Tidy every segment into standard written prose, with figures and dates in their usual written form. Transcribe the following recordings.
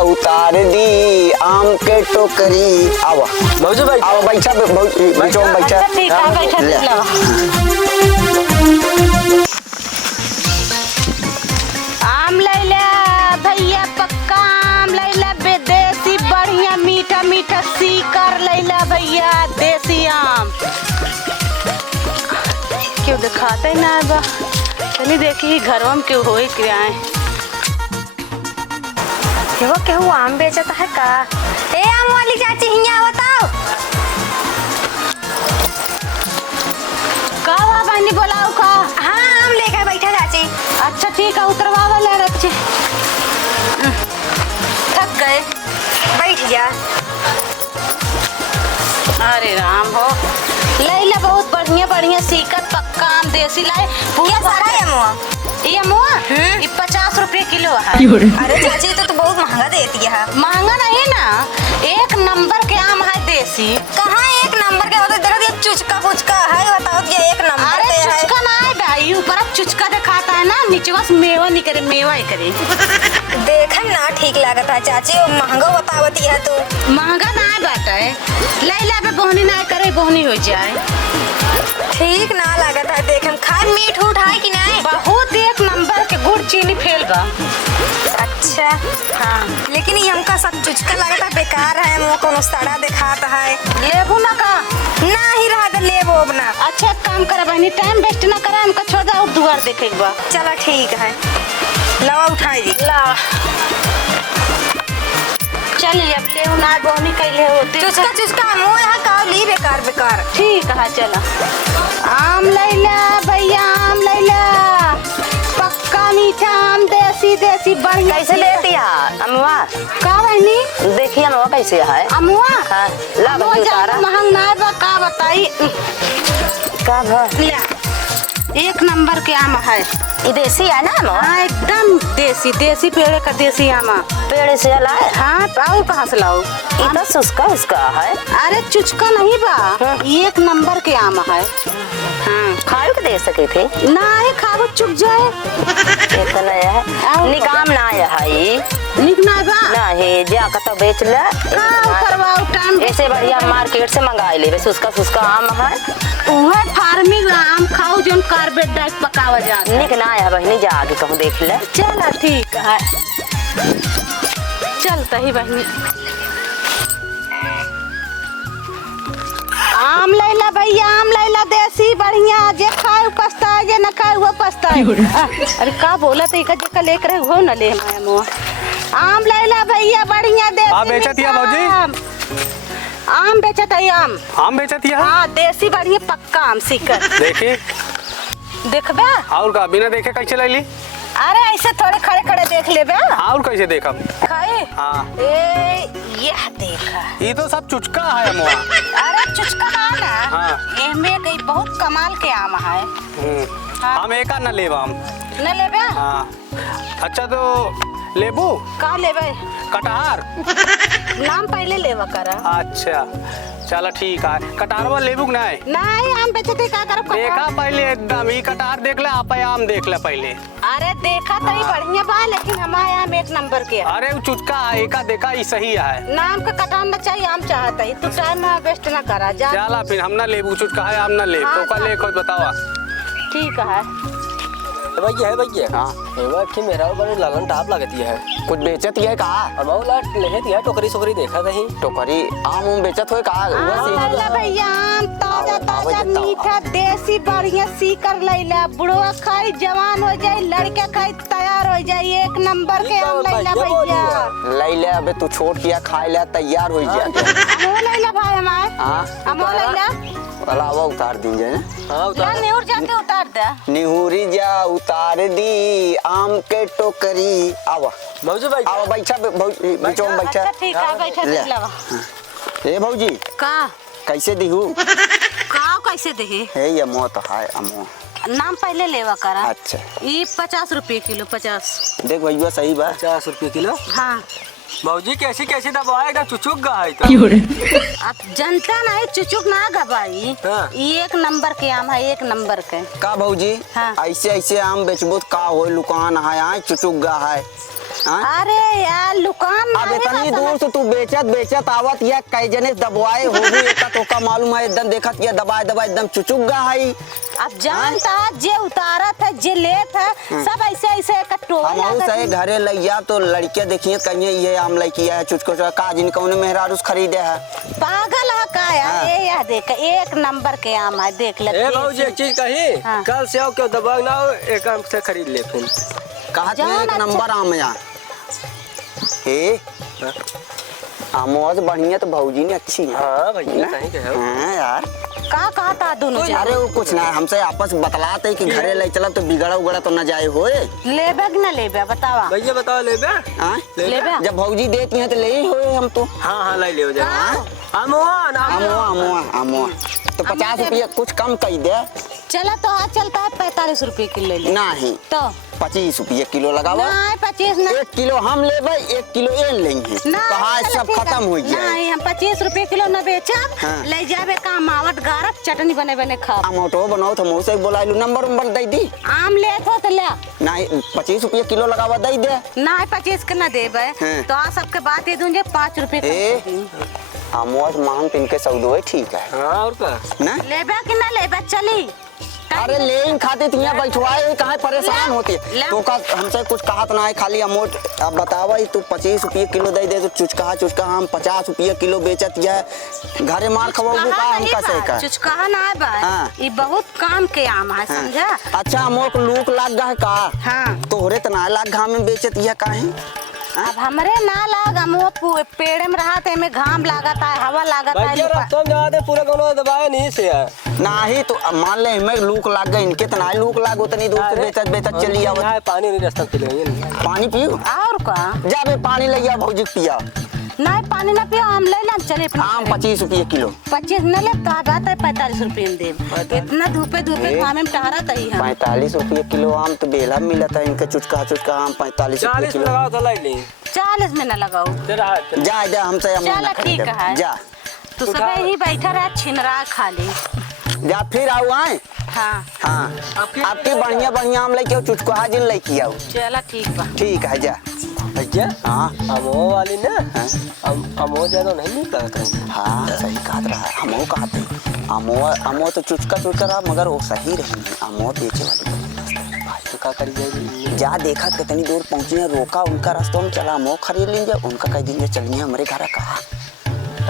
उतार दी आम के टोकरी। आवा भौजी भाई आवा बैठा बीचों में बैठा। ठीक है बैठा ले आम लैला भैया पक्का आम लैला देसी बढ़िया मीठा मीठा सीकर लैला भैया देसी आम। क्यों दिखाते ना बा चलिए देखिए घरों में क्यों होए क्या है। केहू आम बेचता है का? ए आम वाली चाची हिया बताओ। का बा बहनी बोलाओ का? हाँ आम लेकर बैठा चाची। अच्छा ठीक है उतरवा ले रखी। थक गए बैठ जा। अरे राम हो लैला बहुत बढ़िया बढ़िया सीकर पक्का आम देसी लाए पूरा सारा है मुआ। ये मुआ ये 50 रुपए किलो है। अरे चाची तो बहुत महंगा देती है। महंगा नहीं ना एक नंबर के आम है देसी। कहाँ एक नंबर के होते देखो ये चुचका पुचका है बताओ ये एक नंबर अरे पे है। चुचका ना है भाई ऊपर चुचका दिखाता है ना नीचे बस मेवा नहीं करे मेवा ही करे। देखम ना ठीक लागत है चाची और महंगा बतावती है तू। महंगा ना है बाटा है लैला पे बोहनी ना करे बोहनी हो जाए। ठीक ना लागत है देखम खाए मीठ उठ है कि नहीं? बहुत एक नंबर के गुड़ चीनी फेल बा। अच्छा हाँ लेकिन ये हमका सब चुचका लगता है बेकार है मुँह को सड़ा दिखाता है। लेबू ना का ना ही रहा तो लेबो अपना। अच्छा एक काम करे बहनी टाइम वेस्ट ना करे हमका छोड़ दो और दुआर देखे बा। चलो ठीक है लवा उठाई दी। ला चलिए अब ले ना बोहनी कैले होते चुचका चुचका मुँह यहाँ का ली बेकार बेकार। ठीक है चला आम लैला भैया आम लैला पक्का मीठा आम देसी देसी बढ़िया। कैसे लेती है अमुआ? का बहनी देखिए अमुआ कैसे है अमुआ हाँ, ला वो बहनी ज्यादा उतारा महंग ना बा का बताई। का भा ले एक नंबर के आम है। ये देसी है ना अमुआ? हाँ एकदम देसी देसी पेड़ का देसी आम। पेड़ से लाए? हाँ पाओ कहाँ से लाओ? ये तो सुस्का उसका है। अरे चुचका नहीं बा एक नंबर के आम है। हाँ खाए के दे सके थे ना है खाओ चुक जाए। एक नया है निकाम ना है ये निकना बा ना है जाकर तो बेच ले। करवाओ टाइम ऐसे बढ़िया मार्केट से मंगाई ले सुस्का सुस्का आम है। वह फार्मिंग आम खाओ जो कार्बेट डाइट पकावा जाता निक ना है बहनी जा आगे कहूँ देख ले। चला ठीक है चलता ही बहनी। आम लैला भैया आम लैला देसी बढ़िया जे खाए पछताए जे न खाए वो पछताए। अरे का बोला तो इका जेका लेकर रहे हो न ले मैं मो आम लैला भैया बढ़िया देसी। आप बेचत हिया भौजी? आम बेचत है आम बेचत हिया? हाँ देसी बढ़िया पक्का आम सीकर देखी देखबा और का बिना देखे कैसे ले ली? अरे ऐसे थोड़े खड़े खड़े देख लेबे और कैसे देखम? खाए हाँ ए यह देखा ये तो सब चुचका है अमुआ। अरे चुचका ना हाँ। एमे कई बहुत कमाल के आम है। हाँ। हम एक न लेब हम न लेबे? हाँ अच्छा तो लेबू का लेबे? कटहर नाम पहले लेवा करा। अच्छा चलो ठीक है कटहरवा लेबू कि नहीं? नहीं आम बेचते का करब कटहर? देखा पहले एकदम ही कटहर देख ले आप आम देख ले पहले। अरे देखा तो ही बढ़िया बा लेकिन हमारे आम एक नंबर के है। अरे वो चुचका है एका देखा ही सही है। नाम का कटहर न चाहिए आम चाहता है तू टाइम वेस्ट ना करा जा। चला फिर हम ना लेबू चुचका है हम ना ले हाँ, तो का ले खुद बतावा। ठीक है भैया है भैया। हाँ एवा कि मेरा ऊपर लालन टाप लगती है। कुछ बेचत है का? अमाउ ला लेहत है टोकरी सोकरी देखा कहीं टोकरी आम उम बेचत हो का? लैला भैया आम ताजा ताजा मीठा देसी बढ़िया सीकर लैला बुढ़वा खाई जवान हो जाए लड़का खाई तैयार हो जाए एक नंबर के आम लैला भैया। लैला अबे तू छोट किया खाए ला तैयार हो जा। अमो लैला भाई हमारे। हाँ अमो लैला अलावा उतार दीजिए ना। हाँ उतार निहुर जाके उतार दे। निहुरी जा उतार दी आम के टोकरी। आवा भौजी भाई आवा बैठा बीचों में बैठा। अच्छा ठीक है बैठा ले। देख लवा। ए भौजी का कैसे दिहू? का कैसे दे? है ये मोह तो है अमो। नाम पहले लेवा करा। अच्छा ये 50 रुपए किलो 50। देख भैया सही बा। 50 रुपये किलो। हाँ भौजी कैसी कैसी दबाए एकदम चुचुक गा है तो। अब जनता नहीं चुचुक ना गबाई। हाँ। ये एक नंबर के आम है एक नंबर के। का भौजी हाँ। ऐसे ऐसे आम बेचबो तो का हो लुकान है चुचुक गा है। हाँ? अरे यार दुकान अब नहीं इतनी बा दूर से तू बेचत आवत या कई जने दबवाए हो एका तोका मालूम है एकदम देखत या दबाए एकदम चुचुक गा है। अब जानता जे उतारत है जे लेत है सब ऐसे ऐसे एक टोला हम सही घरे लैया तो लड़कियां देखिए कहिए ये आम लड़किया है चुचको का जिन कौन मेहरारूस खरीदे है। पागल है का यार। हाँ। ये यह देख एक नंबर के आम है देख ले। ए बाबूजी एक चीज कही हाँ। कल से आओ क्यों दबा ना हो एक आम से खरीद ले फिर। कहा जान एक अच्छा। नंबर आम यहाँ हे आमोज बढ़िया तो भौजी ने अच्छी है। हाँ भैया सही कहे हाँ यार का कहा था दोनों जन? अरे वो कुछ ना हमसे आपस बतलाते कि घरे ले चला तो बिगड़ा उगड़ा तो न जाए होए। लेबे कि न लेबे बतावा। भैया बताओ ले बे। हाँ? लेबे जब भौजी देती हैं तो ले ही होए हम तो। हाँ हाँ ले ले जा। हाँ। अमुआ अमुआ तो 50 रुपया कुछ कम कर दे। चला तो आज चलता है 45 रुपए किलो ले नहीं तो 25 रुपये किलो लगावा। नहीं 25 नहीं 1 किलो हम लेबे 1 किलो ये लेंगे कहा चलो सब ठीक है। खत्म हो जाए। नहीं हम 25 रुपए किलो न बेचब। हाँ। ले जाबे का मावट गारत चटनी बने बने खाब। अमोटो बनाओ तो मुझसे बोलाइलू नंबर दे दी। आम ले तो ले नहीं 25 रुपये किलो लगावा दे दे। नहीं 25 के न देबे हाँ। तो आ सबके बात ये दूंगे 5 रुपए ए अमोज मांग तिनके सौदो है ठीक है हाँ और का ना। लेबे कि न लेबे चली। अरे लेन खाते तिया बैठवाए कहाँ परेशान होती है ले। तो का हमसे कुछ कहत ना है खाली अमोट अब बतावा तू 25 रुपये किलो दे दे तो चुचका हम 50 रुपये किलो बेचत है घरे मार खवाबू का हम कैसे का। चुचकाहा ना बा हाँ। ये बहुत काम के आम है समझा। अच्छा अमोक लूक लाग गा है का हाँ। तोहरे त ना लाग घाम में बेचत है काहे। अब हमरे ना लाग हम वो पेड़ में रहा थे में घाम लागत है हवा लागत है भैया रास्ता में जा दे पूरा कोनो दबाए नहीं से है। नाही तो मान ले हमें लूक लाग गए इनके तो ना लूक लाग उतनी दूर से बेचत चली आवत। ना पानी नहीं रास्ता पी लेंगे। पानी पियो और का जा बे पानी ले आ भौजी पिया। नहीं पानी ना पियो हम ले ना चले आम 25 रुपये किलो 25 न ले तो बात है 45 रुपए में दे। इतना धूपे खाने में टहरत है हम। 45 रुपये किलो आम तो बेला मिलता है इनका चुचका आम 45 रुपये 40 किलो। लगाओ तो ले ले 40 में न लगाओ। तेरा हाथ जा जा हमसे हम चल ना ठीक खरीदे। है। जा तू सब ही बैठा रहा छिनरा खाली। जा फिर आओ आए। हाँ हाँ आपके बढ़िया आम लेके आओ चुचका जिन लेके आओ। चला ठीक बा। ठीक है जा। भैया हाँ अमो वाली ना हाँ? अमो ज्यादा नहीं निकलता है। हाँ सही कहा रहा है हमो कहते अमो तो चुचका रहा मगर वो सही रही अमो बेचे वाली तो क्या करी जाएगी। जा देखा कितनी दूर पहुंचे रोका उनका रास्ता में चला अमो खरीद लेंगे उनका कह देंगे चलिए हमारे घर कहा।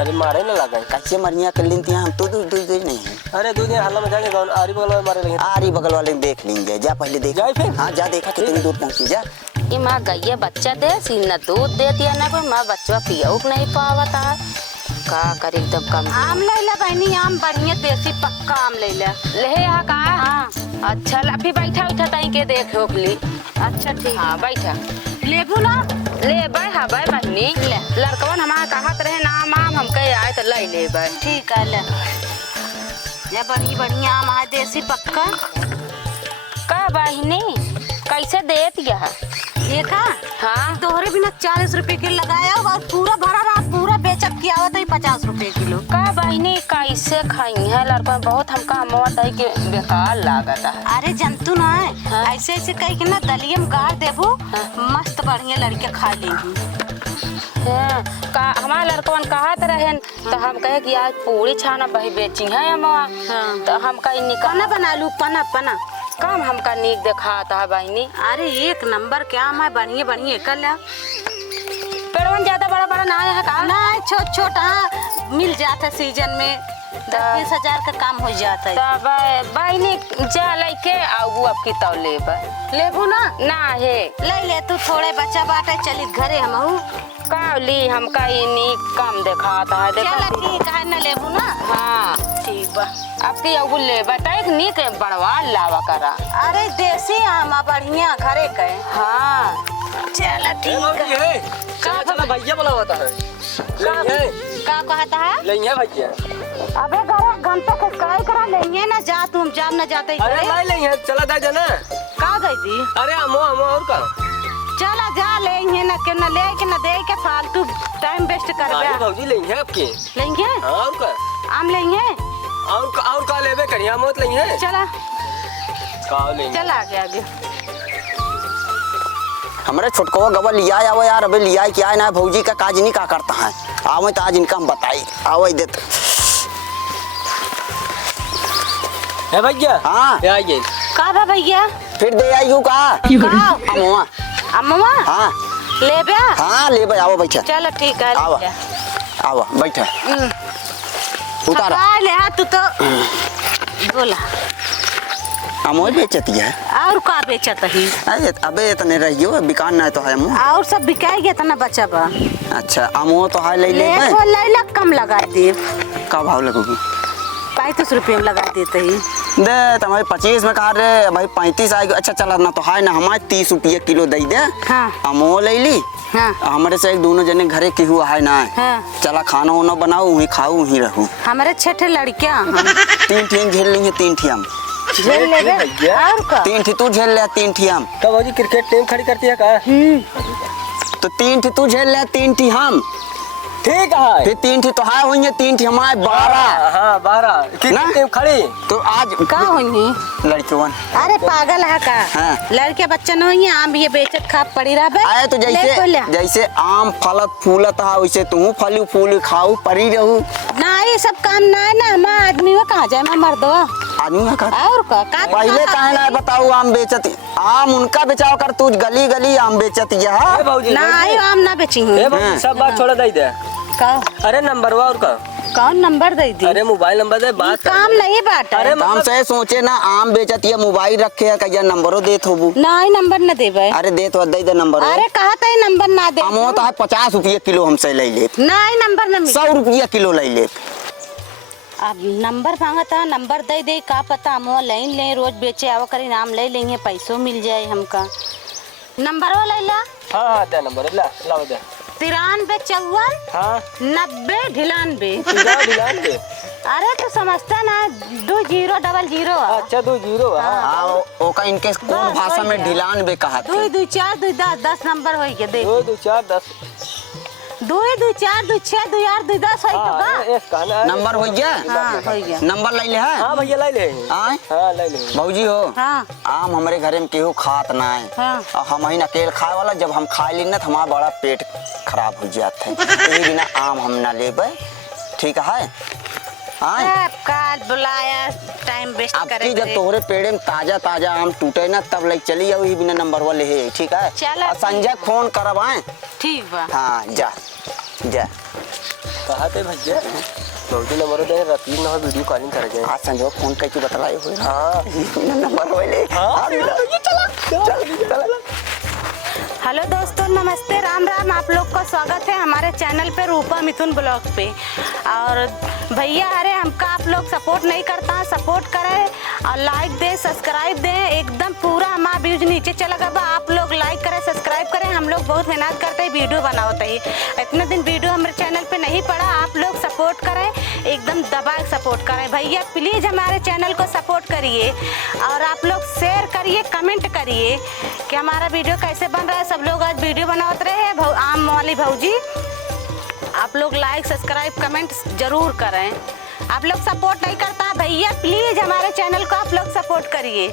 अरे मारे ना लगा कैसे मरिया कर लेती हैं हम तो दूर नहीं है। अरे दो दिन हल्ला में जाएंगे आरी बगल में मारे लेंगे। आरी बगल वाले देख लेंगे जा पहले देख जाए फिर। हाँ जा देखा कितनी दूर पहुंची जा। ये माँ गैया बच्चा दे सी न दूध दे दिया ना कोई माँ बच्चा पिया नहीं पावता है का करे एकदम कम। आम ले ले बहनी आम बढ़िया देसी पक्का आम ले ले। ले यहाँ का हाँ अच्छा ला फिर बैठा उठा ताई के देख होकली। अच्छा ठीक। हाँ बैठा लेबू ना ले बाय हाँ बाय बहनी ले लड़कवन हमारा कहत रहे नाम आम हम कहे आए तो ले ले बाय। ठीक है ले ये बढ़िया आम है देसी पक्का। का बहनी कैसे देत यह देखा हाँ तोहरे बिना 40 रुपए किलो लगाया और पूरा भरा रहा पूरा बेचत किया हुआ था 50 रुपए किलो। का बहनी कैसे खाई है लड़कन बहुत हमका अमवा तई के बेकार लागत है। अरे जंतु ना है हाँ। ऐसे ऐसे कह के ना दलिये में गाड़ देबू मस्त बढ़िया लड़के खा लेगी। हाँ, का हमारा लड़कवन कहत रहे तो हम कहे कि आज पूरी छाना बही बेची है अमवा तो हम कहीं पना निकाल बना लू पना काम हमका नीक दिखाता है बहनी। अरे एक नंबर के आम है बढ़िया कर ले। पेड़वन ज्यादा बड़ा ना है का ना छोटा मिल जाता सीजन में 10-20 हजार का काम हो जाता है। तब बहनी जा लेके आऊ अब की तौ लेबू ना है ले तू थोड़े बच्चा बाटे चली घरे हम कावली हमका ये नीक काम दिखाता है चला देखा। ठीक है ना लेबू ना। हाँ ठीक बा। आपकी अबू ले बताए नीक बड़वा लावा करा। अरे देसी आम है बढ़िया घरे के। हाँ चला ठीक है। चला भैया बोला होता है लेंगे का कहता है लेंगे भैया। अबे घरे घंटे के काय करा लेंगे ना जा तुम जान ना जाते अरे लाई लेंगे चला था जाना। का गई थी। अरे अमो और का चला जा लेंगे ना के ना ले के ना दे के फालतू टाइम वेस्ट कर अरे भौजी लेंगे आपके लेंगे और का आम लेंगे और का लेबे करिया मत लेंगे चला का लेंगे चला आगे हमारे छोटको गवा लिया आवे यार, अबे लिया क्या है ना भौजी का काज नहीं का करता है। आवे तो आज इनका हम बताई आवे देते। है भैया हाँ ये आइए। का बा भैया फिर दे आई का अमुआ। अम्मा हाँ ले बे। हाँ ले भाई आओ बैठा। चलो ठीक है आवा आवा बैठा उतारा। ले हाँ तू तो बोला अमोल बेचती है। और का बेचत ही? अरे अबे इतने रहियो बिकान ना तो है अमो। और सब बिकाएगी इतना बचा बा। अच्छा अमो तो है ले ले तो ले कम लगा दे। का भाव लगोगी? 35 रुपये में लगा देते ही। दे तुम्हारे 25 में कहा रे भाई 35 आएगी। अच्छा चला ना तो है ना हमारे 30 रुपये किलो दे दे। हाँ अमो ले ली। हाँ हमारे से एक दोनों जने घरे की हुआ है ना। हाँ चला खाना वाना बनाओ वहीं खाओ वहीं रहूं। हमारे 6 लड़कियां 3 ठी झेल ली है 3 ठी हम। झेल ले बे। और का 3 ठी तू झेल ले 3 ठी हम। तो भौजी क्रिकेट टीम खड़ी करती है का? तो 3 ठी तू झेल ले 3 ठी हम। ठीक है फिर 3 ठी तो है हुई है 3 ठी हमारे 12। हाँ 12 ना? क्रिकेट टीम खड़ी। तो आज का होनी? लड़कियों अरे पागल है का? हाँ। लड़के बच्चे न होइए आम ये बेचत खा पड़ी रहा बे। आए तो जैसे आम फलत फूलत है वैसे तू फली फूल खाऊ परी रहू। ना ये सब काम ना है ना हमारा आदमी वो कहाँ जाए मैं मर्दवा। आदमी में कहा और का पहले कहे ना बताऊ आम बेचती आम उनका बेचाव कर तू गली गली आम बेचती है। ए भौजी ना ये आम ना बेची हूँ। ए भौजी सब बात छोड़ दे दे। का अरे नंबर और का? कौन नंबर दे दी? अरे मोबाइल नंबर दे बात काम नहीं बात अरे है। हम से सोचे ना आम बेचती है मोबाइल रखे है कहिया नंबरो देत होबू। ना ही नंबर न देबे। अरे देत हो दे दे नंबर। अरे कहा था नंबर ना दे। हम तो है 50 रुपये किलो हमसे ले ले। ना ही नंबर न मिले। 100 रुपये किलो ले ले। अब नंबर मांगा था नंबर दे दे का पता हम लाइन ले रोज बेचे आवा करी नाम ले लेंगे पैसों मिल जाए हमका। नंबर वो ले ला। हाँ हाँ दे नंबर ला लाओ दे। 93 54 हाँ 90 99। दिलान दे। अरे तू समझता ना 2000। अच्छा 20 हाँ ओका इनके कौन भाषा में ढिलान बे कहा 2 2 4 2 10 नंबर होई के देख। 2 2 4 10 2 2 4 2 6 2 8 2 10 होई के बा। एक कहना नंबर हो गया। हां होई गया। नंबर ले ले है। हाँ भैया ले ले। आए हाँ ले ले। भौजी हो हां आम हमारे घरे में केहू खात ना है। हाँ। और हम ही अकेले खाए वाला जब हम खाए ली ना तो हमारा बड़ा पेट खराब हो जाता है। यही बिना आम हम ना लेबे ठीक है। आए काल बुलाया टाइम वेस्ट अब करे। की जब तोहरे पेड़े में ताजा ताजा आम टूटे ना तब ले चली जाओ ही बिना नंबर वाले है ठीक है। चलो। और संजय फोन करब आए। ठीक बा। हाँ जा जा कहा थे भैया भौजी नंबर दे रतीब ना वीडियो कॉलिंग कर जाए। आज संजय फोन करके बतलाए हुए हाँ बिना नंबर वाले। हाँ चल हेलो दोस्तों नमस्ते राम राम। आप लोग का स्वागत है हमारे चैनल पे रूपा मिथुन ब्लॉग पे। और भैया अरे हमका आप लोग सपोर्ट नहीं करता सपोर्ट करें और लाइक दें सब्सक्राइब दें एकदम पूरा हमारा व्यूज नीचे चला गया बा। आप लोग लाइक करें सब्सक्राइब करें। हम लोग बहुत मेहनत करते हैं वीडियो बनाते ही इतने दिन वीडियो हमारे चैनल पे नहीं पड़ा। आप लोग सपोर्ट करें एकदम दबा के सपोर्ट करें भैया प्लीज़ हमारे चैनल को सपोर्ट करिए। और आप लोग शेयर करिए कमेंट करिए कि हमारा वीडियो कैसे बन रहा है। सब लोग आज वीडियो बनाते रहे आम वाली भौजी। आप लोग लाइक सब्सक्राइब कमेंट जरूर करें। आप लोग सपोर्ट नहीं करता भैया प्लीज़ हमारे चैनल को आप लोग सपोर्ट करिए।